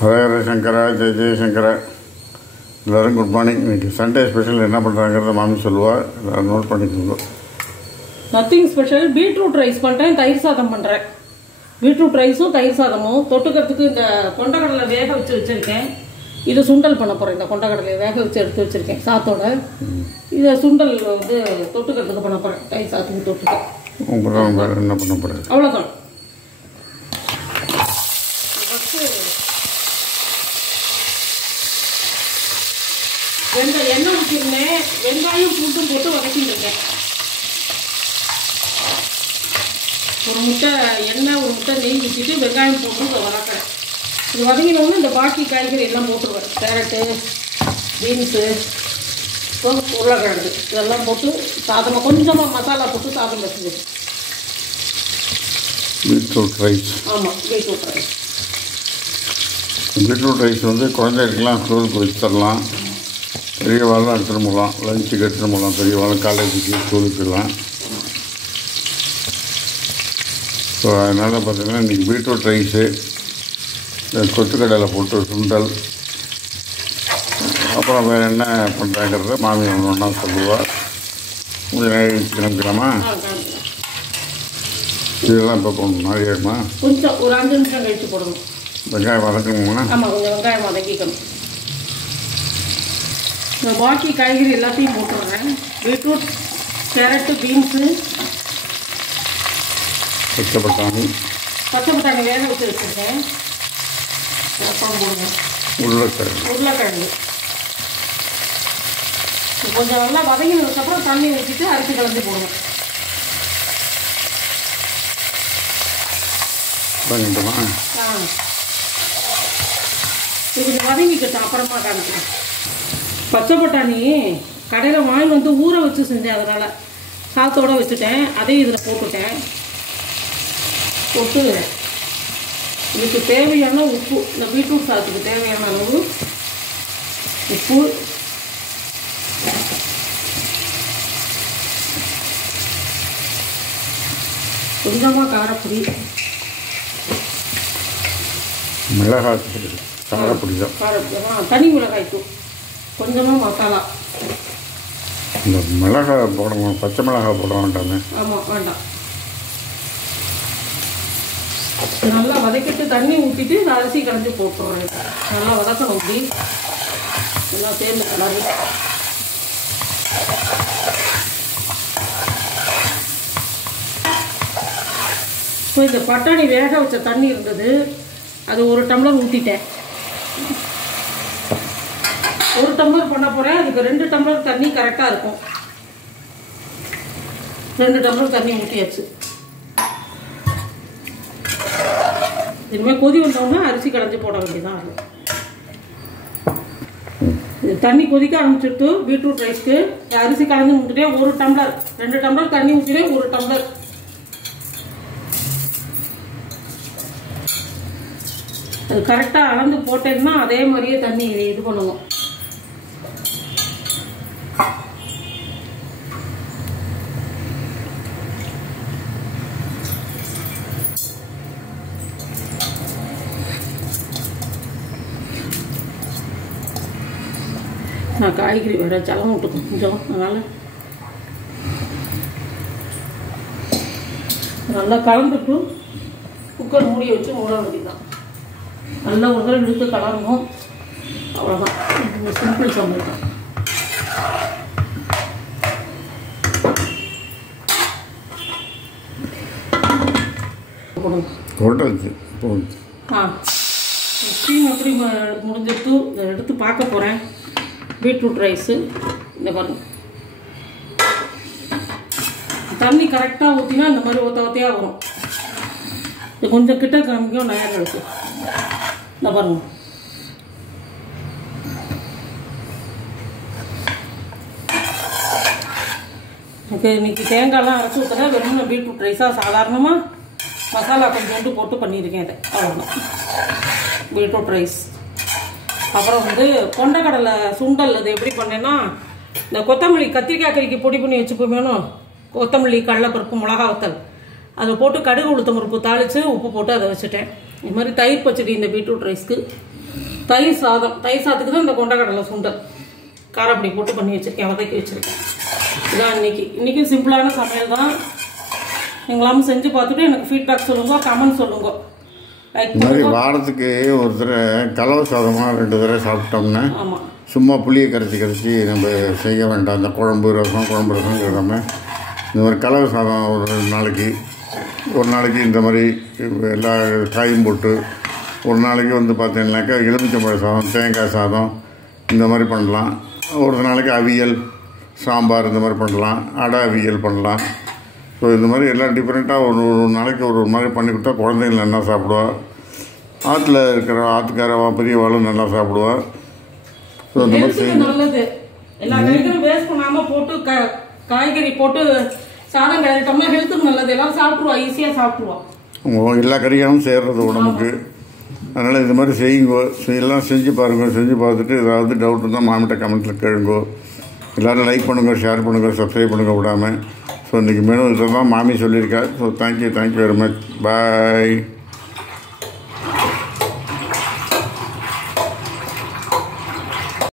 ஹரஹர சங்கரா ஜெய ஜெயசங்கரா. எல்லோரும் good morning. இன்றைக்கி சண்டே ஸ்பெஷல் என்ன பண்ணுறாங்கிறத மாமி சொல்லுவாள். எல்லோரும் நோட் பண்ணிக்கோங்க. Nothing special. பீட்ரூட் ரைஸ் பண்ணுறேன், தயிர் சாதம் பண்ணுறேன். பீட்ரூட் ரைஸும் தயிர் சாதமும் தொட்டுக்கிறதுக்கு இந்த கொண்டக்கடலை வேக வச்சு வச்சுருக்கேன். இதை சுண்டல் பண்ண போகிறேன். இந்த கொண்டக்கடலையை வேக வச்சு எடுத்து வச்சுருக்கேன் சாத்தோட. இதை சுண்டல் வந்து தொட்டுக்கிறதுக்கு பண்ண போகிறேன். தயிர் சாதத்துக்கு தொட்டுக்க என்ன பண்ண போகிறேன் அவ்வளோதான். எண்ணெய் ஊற்றிருந்தேன், வெங்காயம் பூண்டும் போட்டு வதக்கிட்டு இருக்கேன். ஒரு முட்டை எண்ணெய், ஒரு முட்டை நெய் ஊற்றிட்டு வெங்காயம் போட்டு வதக்கிறேன். இது வதங்கினோன்னு இந்த பாக்கி காய்கறி எல்லாம் போட்டுருவேன். கேரட்டு, பீன்ஸு, உருளைக்கிழங்கு இதெல்லாம் போட்டு சாதமாக கொஞ்சமாக மசாலா போட்டு சாதம் வச்சுருக்கேன். Beetroot rice. ஆமாம், பீட்ரூட் ரைஸ். பீட்ரூட் ரைஸ் வந்து குழந்தைகளுக்கெல்லாம் ஸ்கூலுக்கு வச்சு தரலாம். பெரியவாளும் எடுத்துகிட்டு போகலாம், லஞ்சுக்கு எடுத்துகிட்டு போகலாம். பெரியவாளும் காலேஜுக்கு ஸ்கூலுக்குலாம். ஸோ அதனால் பார்த்திங்கன்னா இன்றைக்கி பீட்ரூட் ரைஸு, கொத்துக்கடலை போட்டு சுண்டல், அப்புறம் வேறு என்ன பண்ணுறாங்கிறத மாமி ஒன்று ஒன்றா சொல்லுவாள். கிளம்பிக்கலாமா? இதெல்லாம் இப்போ போடணும். நாளைக்குமா கொஞ்சம் ஒரு 5 நிமிஷம் கழித்து போடணும். வெங்காயம் வதக்கணுமா? ஆமாம், கொஞ்சம் வெங்காயம் வதக்கிக்கணும். இந்த பாக்கி காய்கறி எல்லாத்தையும் போட்டுடுறேன். பீட்ரூட், கேரட்டு, பீன்ஸு, பச்சை பட்டாணி வேக வச்சு வச்சுருக்கேன். அப்புறம் போடுவேன் உருளைக்கிழங்கு. கொஞ்சம் நல்லா வதங்கினதுக்கப்புறம் தண்ணி ஊற்றிட்டு அரிசி கலந்து போடுவேன். இது கொஞ்சம் வதங்கிக்கிட்டேன், அப்புறமா காமிக்கிறேன். பச்சை பட்டாணி கடையில் வாங்கி வந்து ஊற வச்சு செஞ்சேன். அதனால் சாத்தோடு வச்சுட்டேன். அதையும் இதில் போட்டுட்டேன். போட்டு இதுக்கு தேவையான உப்பு, இந்த பீட்ரூட் சாதத்துக்கு தேவையான அளவு உப்பு, கொஞ்சமாக காரப்பொடி, மிளகாய் காரப்பொடி தான், தனி மிளகாய் தூள், கொஞ்சமாக மசாலா. இந்த மிளகாய் போடணும், பச்சை மிளகாய் போட வேண்டாமே. ஆமாம், வேண்டாம். நல்லா வதக்கிட்டு தண்ணி ஊற்றிட்டு அரிசி கலந்து போட்டுடுறேன். நல்லா வதக்கணும். அப்படி நல்லா சேர்ந்து கலரு. இப்போ இந்த பட்டாணி வேக வச்ச தண்ணி இருந்தது, அது 1 டம்ளர் ஊற்றிட்டேன். 1 டம்ளர் பண்ண போகிறேன். அதுக்கு 2 டம்ளர் தண்ணி கரெக்டாக இருக்கும். 2 டம்ளர் தண்ணி ஊற்றியாச்சு. இனிமேல் கொதி வந்தோம்னா அரிசி கலந்து போட வேண்டியதான். இது தண்ணி கொதிக்க ஆரம்பிச்சுட்டு பீட்ரூட் ரைஸ்க்கு அரிசி கலந்து ஊற்றிட்டே 1 டம்ளர், 2 டம்ளர் தண்ணி ஊற்றிட்டே 1 டம்ளர். அது கரெக்டாக அளந்து போட்டேன்னா அதே மாதிரியே தண்ணி இது பண்ணுவோம். நான் காய்கறி வேறு ஜலம் விட்டுக்கும் கொஞ்சம், அதனால் நல்லா கலந்துட்டு குக்கர் மூடியை வச்சு மூட வேண்டியதான். நல்லா ஒரு தடவை இழுத்து கலரணும். அவ்வளோதான். சிம்பிள் சமையல் தான். ஸ்டீம் எப்படி முடிஞ்சிட்டு எடுத்து பார்க்க போகிறேன். பீட்ரூட் ரைஸு இந்த பாருங்க. தண்ணி கரெக்டாக ஊற்றினா இந்த மாதிரி ஒத்தையாக வரும். இது கொஞ்சம் கிட்ட காமிக்கும் நேரம் இருக்குது. இந்த பாருங்க. இன்னைக்கு தேங்காய்லாம் அரைச்சி ஊற்றுனா வெறும் பீட்ரூட் ரைஸாக சாதாரணமாக மசாலா கொஞ்சோண்டு போட்டு பண்ணியிருக்கேன். இதை அவ்வளோதான் பீட்ரூட் ரைஸ். அப்புறம் வந்து கொண்டக்கடலை சுண்டல். அது எப்படி பண்ணேன்னா, இந்த கொத்தமல்லி கத்திரிக்காய் கறிக்கு பொடி பண்ணி வச்சுப்போமேனும், கொத்தமல்லி, கடலைப்பருப்பு, மிளகா வத்தல் அதை போட்டு கடுகு உளுத்தம் பருப்பு தாளித்து உப்பு போட்டு அதை வச்சுட்டேன். இது மாதிரி தயிர் பச்சடி இந்த பீட்ரூட் ரைஸ்க்கு தயிர் சாதத்துக்கு தான் இந்த கொண்டக்கடலை சுண்டல் காரப்பொடி போட்டு பண்ணி வச்சுருக்கேன், வதக்கி வச்சுருக்கேன். இதான் இன்றைக்கும் சிம்பிளான சமையல் தான். நீங்களாம் செஞ்சு பார்த்துட்டு எனக்கு ஃபீட்பேக் சொல்லுங்க, கமெண்ட் சொல்லுங்க. இந்த மாதிரி வாரத்துக்கு ஒரு தடவை கலவை சாதமாக 2 தடவை சாப்பிட்டோம்னா ஆமாம், சும்மா புளியை கரைச்சி நம்ம செய்ய வேண்டாம். இந்த குழம்பு ரசம் இருக்கிறாம இந்த மாதிரி கலவை சாதம் ஒரு நாளைக்கு இந்த மாதிரி எல்லா காயும் போட்டு, ஒரு நாளைக்கு வந்து பார்த்தீங்கன்னாக்கா எலுமிச்சம்பழ சாதம், தேங்காய் சாதம் இந்த மாதிரி பண்ணலாம். ஒரு நாளைக்கு அவியல், சாம்பார் இந்த மாதிரி பண்ணலாம். அடை அவியல் பண்ணலாம். ஸோ இந்த மாதிரி எல்லாம் டிஃப்ரெண்ட்டாக ஒரு நாளைக்கு ஒரு மாதிரி பண்ணி கொடுத்தா குழந்தைகள் நல்லா சாப்பிடுவா. ஆற்றுல இருக்கிற ஆற்றுக்காரவா பெரியவாளும் நல்லா சாப்பிடுவா. ஸோ இந்த மாதிரி செய்யணும். நல்லது. எல்லா காய்கறியும் வேஸ்ட் பண்ணாமல் போட்டு காய்கறி போட்டு சாதம் கிளறிட்டோம்னா ஹெல்த்துக்கு நல்லது. எல்லாம் சாப்பிடுவா, ஈஸியாக சாப்பிடுவா. எல்லா கறியாகவும் சேர்றது உடம்புக்கு. அதனால் இந்த மாதிரி செய்யுங்கோ, எல்லாம் செஞ்சு பாருங்க. செஞ்சு பார்த்துட்டு ஏதாவது டவுட் இருந்தால் மாமிட்ட கமெண்ட்டில் கேளுங்கோ. எல்லோரும் லைக் பண்ணுங்கள், ஷேர் பண்ணுங்கள், சப்ஸ்கிரைப் பண்ணுங்கள் விடாமல். ஸோ இன்றைக்கி மெனு இதெல்லாம் மாமி சொல்லியிருக்கா. So thank you very much. பாய்.